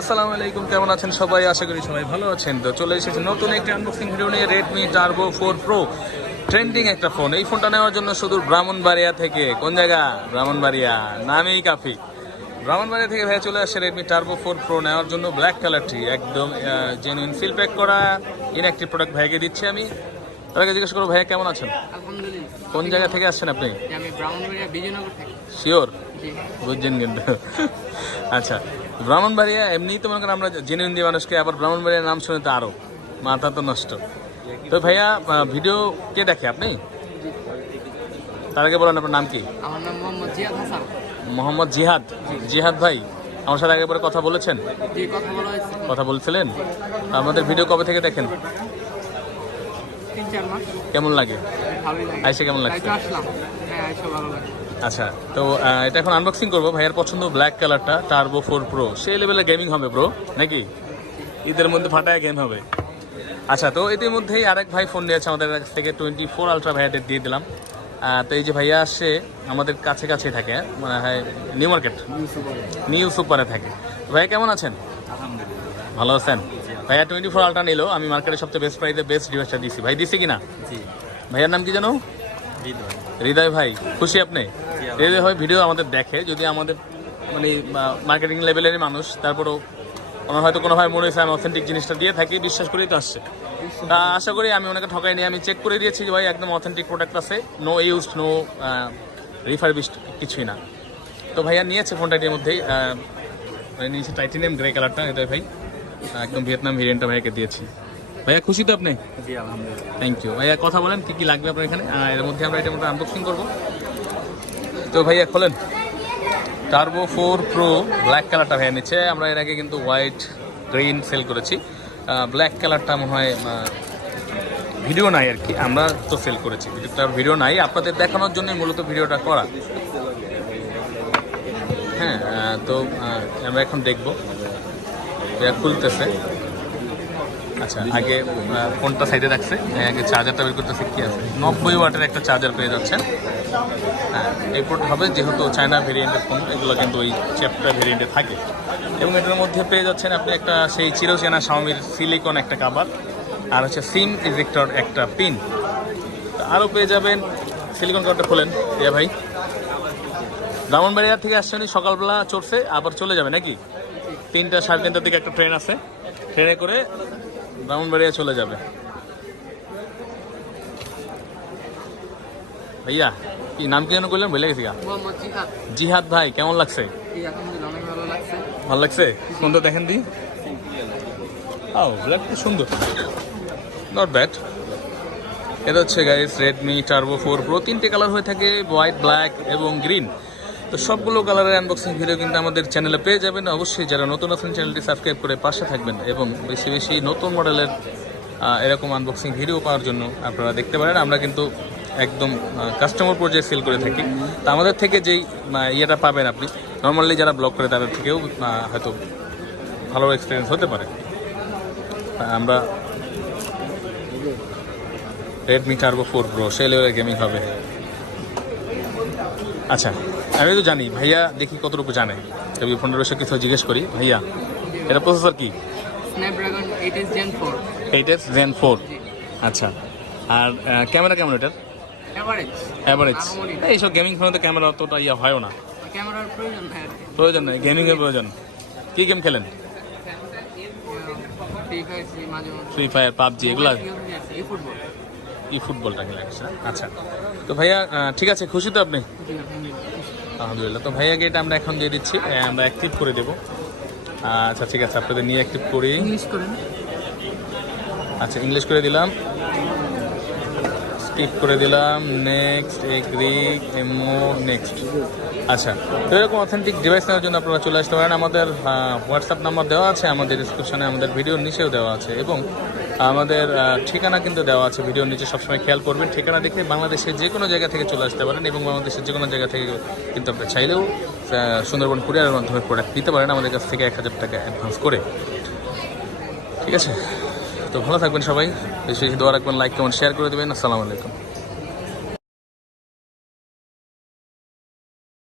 আসসালামু আলাইকুম, কেমন আছেন সবাই? আশা করি সবাই ভালো আছেন। তো চলে এসেছে নতুন একটি আনবক্সিং ভিডিও নিয়ে, রেডমি টার্বো 4 প্রো। ট্রেন্ডিং একটা ফোন। এই ফোনটা নেওয়ার জন্য শুধু ব্রাহ্মণবাড়িয়া থেকে, কোন জায়গা? ব্রাহ্মণবাড়িয়া, নামেই কাফি। ব্রাহ্মণবাড়িয়া থেকে ভাইয়া চলে আসছে রেডমি টার্বো 4 প্রো নেওয়ার জন্য। ব্ল্যাক কালারটি একদম জেনুইন সিল প্যাক করা ইনঅ্যাক্টিভ প্রোডাক্ট ভাইয়াকে দিচ্ছি আমি। তাকে জিজ্ঞেস করবো, ভাইয়া কেমন আছেন? আলহামদুলিল্লাহ। কোন জায়গা থেকে আসছেন আপনি? আমি ব্রাহ্মণবাড়িয়া বিজয়নগর থেকে। শিওর? জি। বুঝছেন কিন্তু। আচ্ছা, ব্রাহ্মণবাড়িয়া এমনিই তো মনে করেন আমরা জেনুইন দিয়ে মানুষকে, আবার ব্রাহ্মণবাড়িয়ার নাম শুনে তো আরও মাথা তো নষ্ট। তো ভাইয়া ভিডিও কে দেখে আপনি? তার আগে বলেন আপনার নাম কি? আমার নাম মোহাম্মদ জিয়াদ হাসান। মোহাম্মদ জিহাদ। জিহাদ ভাই আমার সাথে আগেবারে কথা বলেছেন? জি, কথা বলা হয়েছে। কথা বলছিলেন? আমাদের ভিডিও কবে থেকে দেখেন? 3-4 মাস। কেমন লাগে? ভালোই লাগে। আইসে কেমন লাগছে? তাই তো আসলাম। হ্যাঁ, আইসা ভালো লাগে। আচ্ছা, তো এটা এখন আনবক্সিং করবো। ভাইয়ার পছন্দ ব্ল্যাক কালারটা, টার্বো 4 প্রো। সেই লেভেলের গেমিং হবে ব্রো, নাকি? ঈদের মধ্যে ফাটায় গেম হবে। আচ্ছা, তো ইতিমধ্যেই আরেক ভাই ফোন নিয়েছে আমাদের কাছ থেকে, 24 আলট্রা ভাইয়াদের দিয়ে দিলাম। তো এই যে ভাইয়া আসছে আমাদের কাছে কাছে থাকে, মনে হয় নিউ মার্কেট, নিউ সুপারে থাকে। ভাইয়া কেমন আছেন? ভালো আছেন? ভাইয়া 24 আলট্রা নিল। আমি মার্কেটের সবচেয়ে বেস্ট প্রাইসে বেস্ট ডিভাইসটা দিছি। ভাই দিছি কিনা? ভাইয়ার নাম কি জানো? হৃদয় ভাই। খুশি আপনি? হৃদয় ভাই ভিডিও আমাদের দেখে, যদি আমাদের মানে মার্কেটিং লেভেলেরই মানুষ, তারপরেও ওনার হয়তো কোনো ভাই মনে হয়েছে আমি অথেন্টিক জিনিসটা দিয়ে থাকি, বিশ্বাস করেই তো আসছে। তা আশা করি আমি ওনাকে ঠকাই নিয়ে আমি চেক করে দিয়েছি যে ভাই একদম অথেন্টিক প্রোডাক্ট আছে, নো ইউজড, নো রিফারবিশড, কিছুই না। তো ভাইয়া নিয়েছে ফোনটা এর মধ্যেই, মানে নিয়েছে টাইটেনিয়াম গ্রে কালারটা। হৃদয় ভাই একদম ভিয়েতনাম ভেরিয়েন্টটা ভাইয়াকে দিয়েছি। ভাইয়া খুশি তো আপনি? জি, আলহামদুলিল্লাহ। Thank you. ভাইয়া কথা বলেন কি কি লাগবে আপনার এখানে, এর মধ্যে আমরা এটার মধ্যে আনবক্সিং করবো। তো ভাইয়া খোলেন। টার্বো 4 প্রো ব্ল্যাক কালারটা ভাইয়া নিচ্ছে। আমরা এর আগে কিন্তু হোয়াইট, গ্রিন সেল করেছি। ব্ল্যাক কালারটা মনে হয় ভিডিও নাই আর কি, আমরা তো সেল করেছি। ভিডিও নাই, আপনাদের দেখানোর জন্যই মূলত ভিডিওটা করা। হ্যাঁ, তো আমরা এখন দেখবো খুলতেছে। আচ্ছা, আগে ফোনটা সাইডে রাখছে, আগে চার্জারটা বের করতেছে। কি আছে? 90 ওয়াটের একটা চার্জার পেয়ে যাচ্ছেন। হ্যাঁ, এই পোর্ট হবে, যেহেতু চায়না ভেরিয়েন্টের ফোন, এগুলো কিন্তু ওই চ্যাপ্টার ভেরিয়েন্টে থাকে। এবং এটার মধ্যে পেয়ে যাচ্ছেন আপনি একটা সেই চিরচেনা শাওমির সিলিকন একটা কাভার, আর হচ্ছে সিম ইজেক্টর একটা পিন। আরও পেয়ে যাবেন। সিলিকন কাভারটা খোলেন ইয়া ভাই। ব্রাহ্মণবাড়িয়া থেকে আসছেন, সকালবেলা চড়ছে, আবার চলে যাবে নাকি? 3টা 3:30টার দিকে একটা ট্রেন আছে, ট্রেনে করে ব্রাহ্মণবাড়িয়া চলে যাবে। ভাইয়া কি নাম কি যেন করলেন, বলে গেছি গা? মোহাম্মদ জিহাদ। জিহাদ ভাই, কেমন লাগছে? জি, আলহামদুলিল্লাহ, অনেক ভালো লাগছে। ভালো লাগছে? সুন্দর, দেখেন দি। ও, ব্ল্যাকটা সুন্দর, নট ব্যাড। এটা হচ্ছে গাইস রেডমি টার্বো 4 প্রো। 3টে কালার হয়ে থাকে, হোয়াইট, ব্ল্যাক এবং গ্রিন। তো সবগুলো কালারের আনবক্সিং ভিডিও কিন্তু আমাদের চ্যানেলে পেয়ে যাবেন। অবশ্যই যারা নতুন আছেন চ্যানেলটি সাবস্ক্রাইব করে পাশে থাকবেন, এবং বেশি বেশি নতুন মডেলের এরকম আনবক্সিং ভিডিও পাওয়ার জন্য আপনারা দেখতে পারেন। আমরা কিন্তু একদম কাস্টমার পর্যায়ে সেল করে থাকি। তা আমাদের থেকে যেই ইয়েটা পাবেন আপনি, নর্মালি যারা ব্লগ করে তাদের থেকেও হয়তো ভালো এক্সপিরিয়েন্স হতে পারে। আমরা রেডমি টার্বো 4 প্রো সেই লেভেলের গেমিং হবে। আচ্ছা, আমি তো জানি ভাইয়া, দেখি কতটুকু জানে। তবে ফোনের বিষয়ে কিছু জিজ্ঞেস করি। ভাইয়া, এটা প্রসেসর কি? Snapdragon 8s Gen 4। 8s Gen 4। আচ্ছা, আর ক্যামেরা কেমন এটার? এভারেজ। অ্যাভারেজ? এইসব গেমিং ফোনে তো ক্যামেরা অতটা ইয়া হয়ও না। ক্যামেরার প্রয়োজন নাই আর কি। প্রয়োজন নেই, গেমিংয়ের প্রয়োজন। কি গেম খেলেন? ফ্রি ফায়ার, মাঝে মাঝে ফ্রি ফায়ার, পাবজি, এগুলা? এই ফুটবল। ই ফুটবলটা খেলেন? আচ্ছা, তো ভাইয়া ঠিক আছে, খুশি তো আপনি? জি, আলহামদুলিল্লাহ। আলহামদুলিল্লাহ। তো ভাইয়াকে এটা আমরা এখন দিয়ে দিচ্ছি, আমরা অ্যাক্টিভ করে দেবো। আচ্ছা ঠিক আছে, আপনাদের নিয়ে অ্যাক্টিভ করি। ইংলিশ করেন। আচ্ছা, ইংলিশ করে দিলাম, স্কিপ করে দিলাম, নেক্সট, এগ্রি, এমো, নেক্সট। আচ্ছা, তো এরকম অথেন্টিক ডিভাইস নেওয়ার জন্য আপনারা চলে আসতে পারেন। আমাদের হোয়াটসঅ্যাপ নাম্বার দেওয়া আছে আমাদের ডিসক্রিপশনে, আমাদের ভিডিওর নিচেও দেওয়া আছে, এবং আমাদের ঠিকানা কিন্তু দেওয়া আছে ভিডিওর নিচে। সবসময় খেয়াল করবেন, ঠিকানা দেখে বাংলাদেশের যে কোনো জায়গা থেকে চলে আসতে পারেন, এবং বাংলাদেশের যে কোনো জায়গা থেকে কিন্তু আপনি চাইলেও সুন্দরবন কুরিয়ারের মাধ্যমে প্রোডাক্ট নিতে পারেন আমাদের কাছ থেকে 1000 টাকা অ্যাডভান্স করে। ঠিক আছে, তো ভালো থাকবেন সবাই, বেশি বেশি দোয়া রাখবেন, লাইক কমেন্ট শেয়ার করে দেবেন। আসসালামু আলাইকুম।